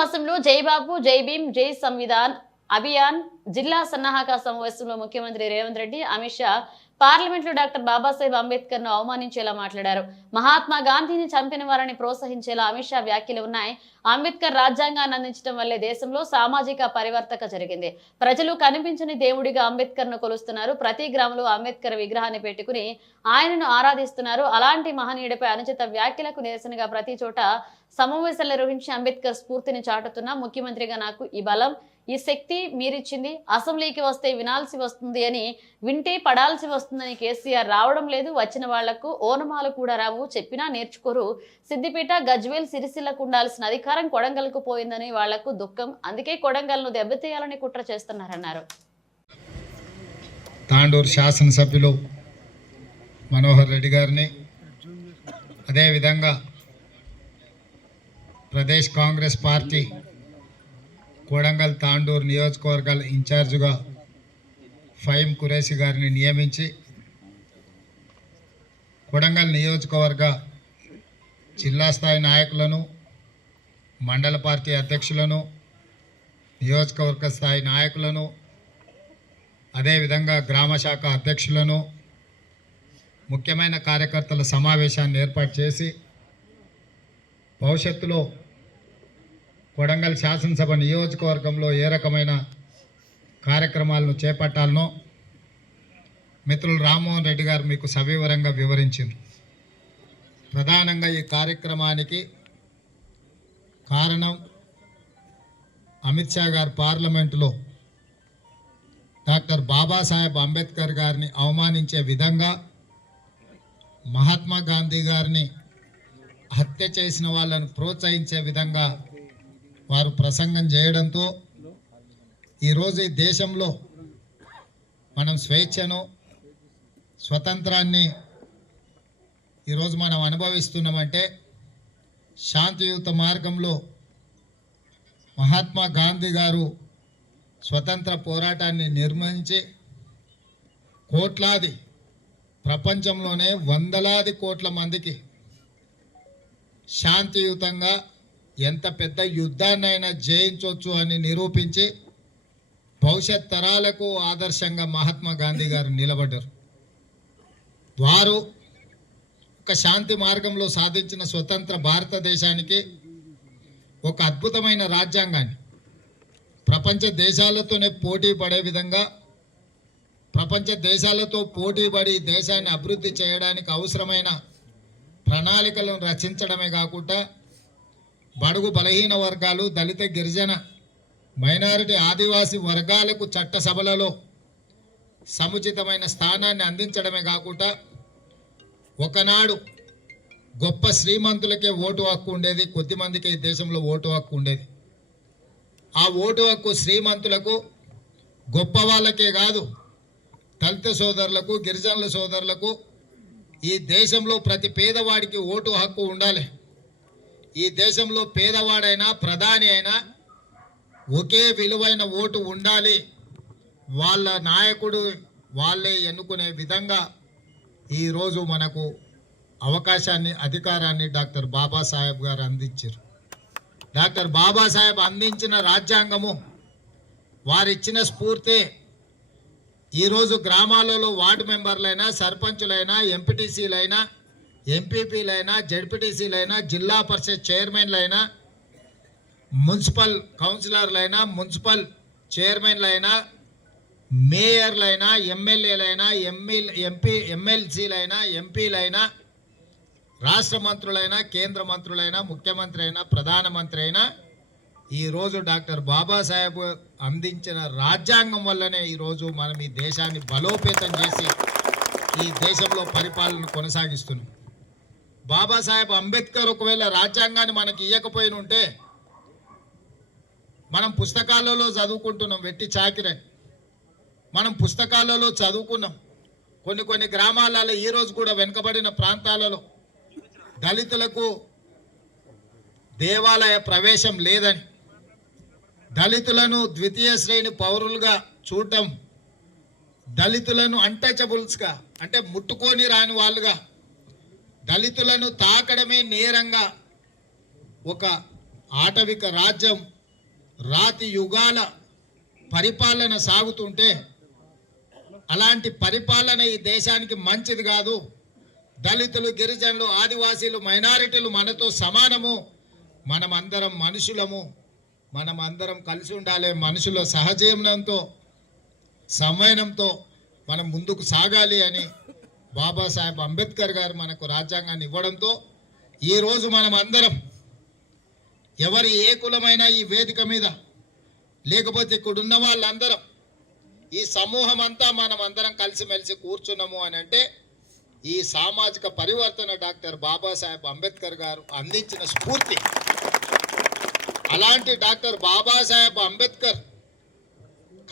మాసంలో జై బాబు జై భీమ్ జై సంవిధాన్ అభియాన్ జిల్లా సన్నాహక సమావేశంలో ముఖ్యమంత్రి రేవంత్ రెడ్డి అమిత్ షా పార్లమెంట్లో డాక్టర్ బాబాసాహెబ్ అంబేద్కర్ ను అవమానించేలా మాట్లాడారు. మహాత్మా గాంధీని చంపిన వారిని ప్రోత్సహించేలా అమిత్ షా వ్యాఖ్యలు ఉన్నాయి. అంబేద్కర్ రాజ్యాంగాన్ని అందించడం వల్లే దేశంలో సామాజిక పరివర్తన జరిగింది. ప్రజలు కనిపించని దేవుడిగా అంబేద్కర్ ను కొలుస్తున్నారు. ప్రతి గ్రామంలో అంబేద్కర్ విగ్రహాన్ని పెట్టుకుని ఆయనను ఆరాధిస్తున్నారు. అలాంటి మహనీయుడిపై అనుచిత వ్యాఖ్యలకు నిరసనగా ప్రతి చోట సమావేశాలు నిర్వహించి అంబేద్కర్ స్ఫూర్తిని చాటుతున్న ముఖ్యమంత్రిగా నాకు ఈ బలం ఈ శక్తి మీరిచ్చింది. అసెంబ్లీకి వస్తే వినాల్సి వస్తుంది అని వింటే పడాల్సి వస్తుందని కేసీఆర్ రావడం లేదు. వచ్చిన వాళ్లకు ఓనమాలు కూడా రావు, చెప్పినా నేర్చుకోరు. సిద్దిపేట గజ్వేల్ సిరిసిల్లకు ఉండాల్సిన అధికారం కొడంగల్కు పోయిందని వాళ్లకు దుఃఖం. అందుకే కొడంగల్ను దెబ్బతీయాలని కుట్ర చేస్తున్నారన్నారు. తాండూరు శాసనసభ్యులు మనోహర్ రెడ్డి గారిని, అదేవిధంగా ప్రదేశ్ కాంగ్రెస్ పార్టీ కొడంగల్ తాండూరు నియోజకవర్గాల ఇన్ఛార్జిగా ఫహీం ఖురేషీ గారిని నియమించి కొడంగల్ నియోజకవర్గ జిల్లా స్థాయి నాయకులను, మండల పార్టీ అధ్యక్షులను, నియోజకవర్గ స్థాయి నాయకులను, అదేవిధంగా గ్రామ శాఖ అధ్యక్షులను, ముఖ్యమైన కార్యకర్తల సమావేశాన్ని ఏర్పాటు చేసి భవిష్యత్తులో కొడంగల్ శాసనసభ నియోజకవర్గంలో ఏ రకమైన కార్యక్రమాలను చేపట్టాలనో మిత్రులు రామ్మోహన్ రెడ్డి గారు మీకు సవివరంగా వివరించింది. ప్రధానంగా ఈ కార్యక్రమానికి కారణం అమిత్ షా గారు పార్లమెంటులో డాక్టర్ బాబాసాహెబ్ అంబేద్కర్ గారిని అవమానించే విధంగా, మహాత్మా గాంధీ గారిని హత్య చేసిన వాళ్ళను ప్రోత్సహించే విధంగా వారు ప్రసంగం చేయడంతో ఈరోజు ఈ దేశంలో మనం స్వేచ్ఛను, స్వతంత్రాన్ని ఈరోజు మనం అనుభవిస్తున్నామంటే శాంతియుత మార్గంలో మహాత్మా గాంధీ గారు స్వతంత్ర పోరాటాన్ని నిర్వహించి కోట్లాది, ప్రపంచంలోనే వందలాది కోట్ల మందికి శాంతియుతంగా ఎంత పెద్ద యుద్ధాన్నైనా జయించవచ్చు అని నిరూపించి భవిష్యత్ తరాలకు ఆదర్శంగా మహాత్మా గాంధీ గారు నిలబడ్డారు. వారు ఒక శాంతి మార్గంలో సాధించిన స్వతంత్ర భారతదేశానికి ఒక అద్భుతమైన రాజ్యాంగాన్ని ప్రపంచ దేశాలతోనే పోటీ పడే విధంగా, ప్రపంచ దేశాలతో పోటీ పడి దేశాన్ని అభివృద్ధి చేయడానికి అవసరమైన ప్రణాళికలను రచించడమే కాకుండా బడుగు బలహీన వర్గాలు, దళిత, గిరిజన, మైనారిటీ, ఆదివాసీ వర్గాలకు చట్టసభలలో సముచితమైన స్థానాన్ని అందించడమే కాకుండా ఒకనాడు గొప్ప శ్రీమంతులకే ఓటు హక్కు ఉండేది, కొద్దిమందికి ఈ దేశంలో ఓటు హక్కు ఉండేది. ఆ ఓటు హక్కు శ్రీమంతులకు, గొప్ప వాళ్ళకే కాదు, దళిత సోదరులకు, గిరిజనుల సోదరులకు, ఈ దేశంలో ప్రతి పేదవాడికి ఓటు హక్కు ఉండాలి. ఈ దేశంలో పేదవాడైనా ప్రధాని అయినా ఒకే విలువైన ఓటు ఉండాలి. వాళ్ళ నాయకుడు వాళ్ళే ఎన్నుకునే విధంగా ఈరోజు మనకు అవకాశాన్ని, అధికారాన్ని డాక్టర్ బాబాసాహెబ్ గారు అందించారు. డాక్టర్ బాబాసాహెబ్ అందించిన రాజ్యాంగము, వారిచ్చిన స్ఫూర్తి ఈరోజు గ్రామాలలో వార్డు మెంబర్లైనా, సర్పంచులైనా, ఎంపీటీసీలైనా, ఎంపీపీలైనా, జడ్పీటీసీలైనా, జిల్లా పరిషత్ చైర్మన్లైనా, మున్సిపల్ కౌన్సిలర్లైనా, మున్సిపల్ చైర్మన్లైనా, మేయర్లైనా, ఎమ్మెల్యేలైనా, ఎమ్మెల్సీలైనా, ఎంపీలైనా, రాష్ట్ర మంత్రులైనా, కేంద్ర మంత్రులైనా, ముఖ్యమంత్రి అయినా, ప్రధానమంత్రి అయినా ఈరోజు డాక్టర్ బాబాసాహెబ్ అందించిన రాజ్యాంగం వల్లనే ఈరోజు మనం ఈ దేశాన్ని బలోపేతం చేసి ఈ దేశంలో పరిపాలన కొనసాగిస్తున్నాం. బాబాసాహెబ్ అంబేద్కర్ ఒకవేళ రాజ్యాంగాన్ని మనకి ఇవ్వకపోయిన ఉంటే మనం పుస్తకాలలో చదువుకుంటున్నాం, వెట్టి చాకిరని మనం పుస్తకాలలో చదువుకున్నాం. కొన్ని గ్రామాలలో ఈరోజు కూడా వెనుకబడిన ప్రాంతాలలో దళితులకు దేవాలయ ప్రవేశం లేదని, దళితులను ద్వితీయ శ్రేణి పౌరులుగా చూడటం, దళితులను అన్టచబుల్స్గా అంటే ముట్టుకొని రాని వాళ్ళుగా, దళితులను తాకడమే నేరంగా ఒక ఆటవిక రాజ్యం రాతి యుగాల పరిపాలన సాగుతుంటే అలాంటి పరిపాలన ఈ దేశానికి మంచిది కాదు. దళితులు, గిరిజనులు, ఆదివాసీలు, మైనారిటీలు మనతో సమానము. మనమందరం మనుషులము. మనమందరం కలిసి ఉండాలి. మనుషుల సహజీవనంతో, సంవయనంతో మనం ముందుకు సాగాలి అని బాబాసాహెబ్ అంబేద్కర్ గారు మనకు రాజ్యాంగాన్ని ఇవ్వడంతో ఈరోజు మనం అందరం ఎవరి ఏ కులమైనా ఈ వేదిక మీద, లేకపోతే ఇక్కడ ఉన్న వాళ్ళందరం, ఈ సమూహం అంతా మనం అందరం కలిసిమెలిసి కూర్చున్నాము అని అంటే ఈ సామాజిక పరివర్తన డాక్టర్ బాబాసాహెబ్ అంబేద్కర్ గారు అందించిన స్ఫూర్తి. అలాంటి డాక్టర్ బాబాసాహెబ్ అంబేద్కర్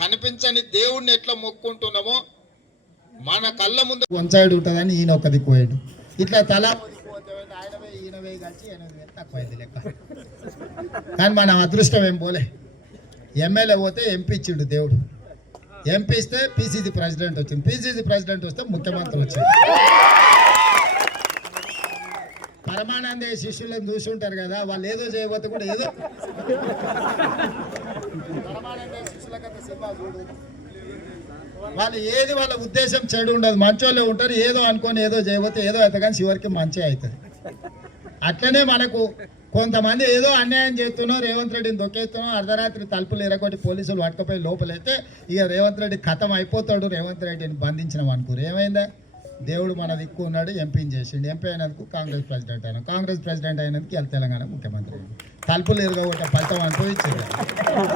కనిపించని దేవుణ్ణి ఎట్లా మొక్కుంటున్నామో మన కళ్ళ ముందు వన్-సైడ్ ఉంటుందని ఈయన ఒక దిక్కు పోయాడు. ఇట్లా తలా ఆయనవే ఈయనవే కలిసి 8,000 తక్కువైంది లెక్క. కానీ మన అదృష్టం ఏం పోలే. ఎమ్మెల్యే పోతే ఎంపీ ఇచ్చిండు దేవుడు. ఎంపీ ఇస్తే పిసిసి ప్రెసిడెంట్ వచ్చింది. పిసిసి ప్రెసిడెంట్ వస్తే ముఖ్యమంత్రి వచ్చింది. పరమానంద శిష్యులను చూసి ఉంటారు కదా, వాళ్ళు ఏదో చేయబోతే కూడా ఏదో. పరమానంద శిష్యుల కథ సినిమా చూడు. వాళ్ళు ఏది వాళ్ళ ఉద్దేశం చెడు ఉండదు, మంచోళ్ళే ఉంటారు. ఏదో అనుకొని ఏదో చేయబోతే ఏదో అవుతుంది, కానీ చివరికి మంచి అవుతుంది. అట్లనే మనకు కొంతమంది ఏదో అన్యాయం చేస్తున్నాం, రేవంత్ రెడ్డిని దొక్కేస్తున్నాం, అర్ధరాత్రి తలుపులు ఎరగొట్టి పోలీసులు పట్టుకపోయి లోపలైతే ఇక రేవంత్ రెడ్డి ఖతం అయిపోతాడు. రేవంత్ రెడ్డిని బంధించినాం అనుకోరు. ఏమైందా? దేవుడు మన దిక్కు ఉన్నాడు, ఎంపీని చేసిండు. ఎంపీ అయినందుకు కాంగ్రెస్ ప్రెసిడెంట్ అయినా, కాంగ్రెస్ ప్రెసిడెంట్ అయినందుకు ఇలా తెలంగాణ ముఖ్యమంత్రి అయింది. తలుపులు ఎరగొట్టే ఫలితం అనుభవించారు.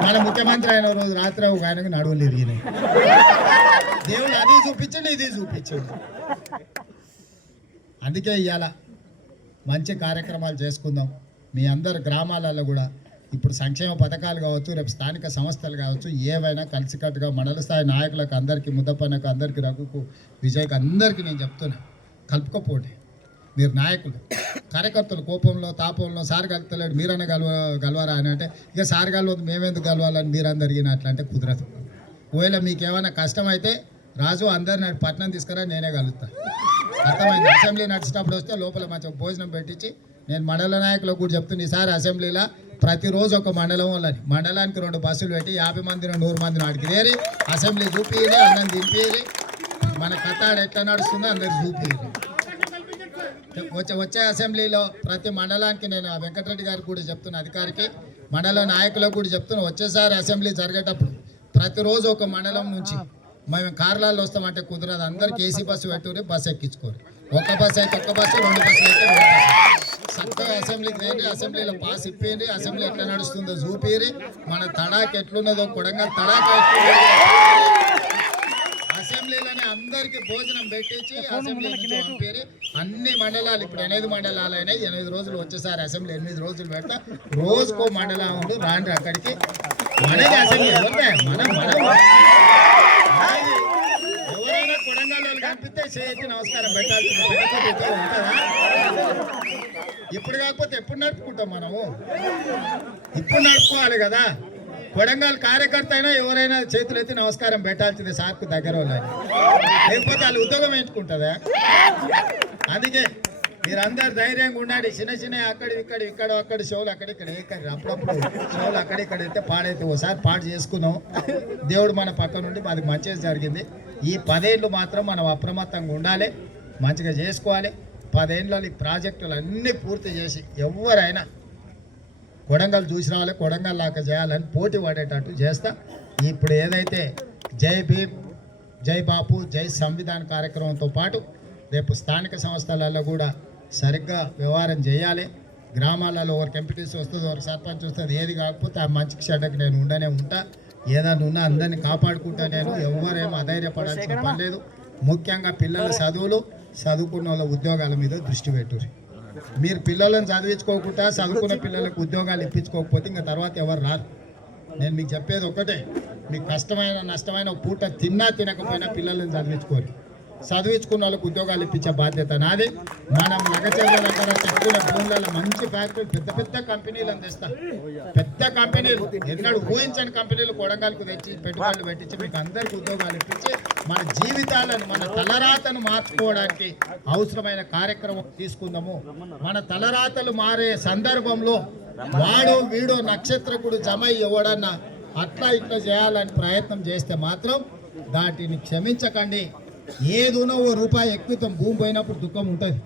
మన ముఖ్యమంత్రి అయిన రోజు రాత్రి ఒక ఆయనకు నడువులు ఇరిగినాయి. దేవుడు అది చూపించండి, ఇది చూపించండి. అందుకే ఇవాళ మంచి కార్యక్రమాలు చేసుకుందాం. మీ అందరు గ్రామాలలో కూడా ఇప్పుడు సంక్షేమ పథకాలు కావచ్చు, రేపు స్థానిక సంస్థలు కావచ్చు, ఏవైనా కలిసికట్టుగా మండల స్థాయి నాయకులకు అందరికీ, ముద్దపన్నకు అందరికీ, రఘుకు, విజయ్కి అందరికీ నేను చెప్తున్నా, కలుపుకోపోండి. మీరు నాయకులు, కార్యకర్తలు కోపంలో తాపంలో సార్ కలుపుతలేడు మీరన్నా గలవరా అని అంటే ఇక సార్ కలవద్దు మేమెందుకు కలవాలని మీరందరూ అడిగినట్లు అంటే కుదరదు. ఒకవేళ మీకు ఏమైనా కష్టమైతే రాజు అందరిని పట్నం తీసుకురా, నేనే కలుగుతాను. అర్థమైంది? అసెంబ్లీ నడిచేటప్పుడు వస్తే లోపల మంచిగా భోజనం పెట్టించి, నేను మండల నాయకులకు కూడా చెప్తున్నా, ఈసారి అసెంబ్లీలో ప్రతిరోజు ఒక మండలం వాళ్ళని, మండలానికి 2 బస్సులు పెట్టి 50 మందిని 100 మందిని ఆడికి తేరి అసెంబ్లీ చూపియరి, అన్నం దింపేరి, మన కథాడు ఎట్లా నడుస్తుందో అందరికి చూపియరి. వచ్చే అసెంబ్లీలో ప్రతి మండలానికి నేను వెంకటరెడ్డి గారికి కూడా చెప్తున్నా, అధికారికి, మండల నాయకులకు కూడా చెప్తున్నా, వచ్చేసారి అసెంబ్లీ జరిగేటప్పుడు ప్రతిరోజు ఒక మండలం నుంచి మేము కార్లలో వస్తామంటే కుదరదు. అందరికి ఏసీ బస్సు పెట్టుకుని బస్సు ఎక్కించుకోరు. ఒక బస్సు అయితే ఒక్క బస్సు, 2 బస్సులు అయితే 2 బస్సు. చక్కగా అసెంబ్లీకి రండి, అసెంబ్లీలో పాస్ ఇప్పేయండి, అసెంబ్లీ ఎట్లా నడుస్తుందో చూపిరి, మన తడాక ఎట్లున్నదో కొడంగల్ తడాక ఎట్లున్నదో అసెంబ్లీలోనే అందరికి భోజనం పెట్టించి అసెంబ్లీ నుంచి పంపేరి. అన్ని మండలాలు ఇప్పుడు 8 మండలాలు అయినాయి. 8 రోజులు వచ్చేసారి అసెంబ్లీ 8 రోజులు పెడతా, రోజుకో మండలం ఉండు, రాండి అక్కడికి. మనకి అసెంబ్లీ మనం ఎవరైనా కొడంగల్ వాళ్ళు కనిపిస్తే చేతి నమస్కారం పెట్టాల్సింది. ఉంటుందా? ఇప్పుడు కాకపోతే ఎప్పుడు నడుపుకుంటాం మనము? ఇప్పుడు నడుపుకోవాలి కదా. కొడంగల్ కార్యకర్త అయినా ఎవరైనా చేతులు ఎత్తి నమస్కారం పెట్టాల్సిందే సార్కు దగ్గర వాళ్ళని, లేకపోతే వాళ్ళు ఉద్యోగం ఎంచుకుంటుందా? అందుకే మీరందరు ధైర్యంగా ఉండండి. చిన్న ఇక్కడ షోలు అక్కడిక్కడ అప్పుడప్పుడు షోలు అక్కడిక్కడ అయితే పాడైతే ఒకసారి పాడు చేసుకున్నాం. దేవుడు మన పక్క నుండి మాది మంచిగా జరిగింది. ఈ 10 ఏళ్ళు మాత్రం మనం అప్రమత్తంగా ఉండాలి, మంచిగా చేసుకోవాలి. 10 ఏళ్ళలో ఈ ప్రాజెక్టులు అన్నీ పూర్తి చేసి ఎవరైనా కొడంగల్ చూసి రావాలి, కొడంగల్ లాగా చేయాలని పోటీ పడేటట్టు చేస్తా. ఇప్పుడు ఏదైతే జై భీమ్, జై బాపు, జై సంవిధాన్ కార్యక్రమంతో పాటు రేపు స్థానిక సంస్థలలో కూడా సరిగ్గా వ్యవహారం చేయాలి. గ్రామాలలో ఒకరికి ఎంపీటీసీ వస్తుంది, ఒకరికి సర్పంచ్ వస్తుంది. ఏది కాకపోతే ఆ మంచికి చెడ్డకి నేను ఉండనే ఉంటా. ఏదైనా ఉన్నా అందరినీ కాపాడుకుంటా. నేను ఎవరేమో అధైర్యపడాల్సిన పని లేదు. ముఖ్యంగా పిల్లల చదువులు, చదువుకున్న వాళ్ళ ఉద్యోగాల మీద దృష్టి పెట్టుర్రి. మీరు పిల్లలను చదివించుకోకుండా చదువుకున్న పిల్లలకు ఉద్యోగాలు ఇప్పించుకోకపోతే ఇంకా తర్వాత ఎవరు రారు. నేను మీకు చెప్పేది ఒకటే, మీకు కష్టమైన నష్టమైన పూట తిన్నా తినకపోయినా పిల్లలను చదివించుకోరు. చదివించుకున్న వాళ్ళకి ఉద్యోగాలు ఇప్పించే బాధ్యత నాది. మనం లగచర్ల దగ్గర చెప్పుకునే భూములలో మంచి ఫ్యాక్టరీ పెద్ద పెద్ద కంపెనీలను తెస్తా. పెద్ద కంపెనీలు ఎన్నడూ ఊహించని కంపెనీలు కొడంగల్కు తెచ్చి పెట్టుబడులు పెట్టించి మీకు అందరికీ ఉద్యోగాలు ఇప్పించి మన జీవితాలను మన తలరాతను మార్చుకోవడానికి అవసరమైన కార్యక్రమం తీసుకుందాము. మన తలరాతలు మారే సందర్భంలో వాడు వీడు నక్షత్రకుడు జమ ఎవడన్నా అట్లా ఇట్లా చేయాలని ప్రయత్నం చేస్తే మాత్రం దాటిని క్షమించకండి. ఏదునో ఓ రూపాయి ఎక్కుతాం, భూమి పోయినప్పుడు దుఃఖం ఉంటుంది.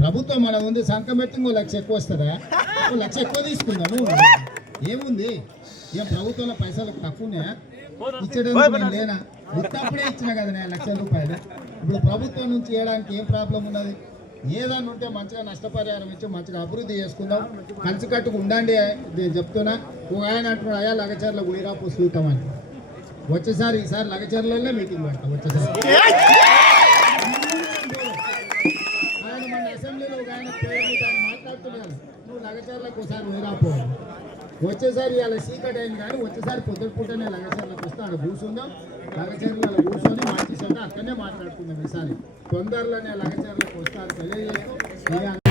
ప్రభుత్వం మన ఉంది సంకం పెట్టి ఇంకో 1,00,000 ఎక్కువ వస్తుందా? 1,00,000 ఎక్కువ తీసుకుందాము, ఏముంది? ఏం ప్రభుత్వంలో పైసలకు తక్కువ ఉన్నాయా? ఇచ్చేటప్పుడు నేను లేనా? ఉత్తప్పుడే ఇచ్చినా కదా నేను 1,00,000 రూపాయలు. ఇప్పుడు ప్రభుత్వం నుంచి ఇవ్వడానికి ఏం ప్రాబ్లం ఉన్నది? ఏదన్నా ఉంటే మంచిగా నష్టపరిహారం ఇచ్చి మంచిగా అభివృద్ధి చేసుకుందాం. కలిసికట్టుకు ఉండండి. నేను చెప్తున్నా, ఒక ఆయన అంటున్నాడు, అయ్యా లగచర్ల పోయిరాపు చూద్దామని. వచ్చేసారి ఈసారి లగచర్లలోనే మీటింగ్ పెడతాం. వచ్చేసారి ఆయన మన అసెంబ్లీలో ఒక ఆయన పేరు మీద ఆయన మాట్లాడుతున్నాడు, నువ్వు లగచర్లకు ఒకసారి పోయిరాపు. వచ్చేసారి ఇలా సీకట్ అయింది కానీ వచ్చేసారి పొద్దుట పూటనే లగచర్లకు వస్తే ఆడ కూర్చుందాం. లగచర్లలో కూర్చొని మంచి అక్కడనే మాట్లాడుకుందాం. ఈసారి తొందరలోనే లగచర్లకు వస్తారు తెలియజేస్తూ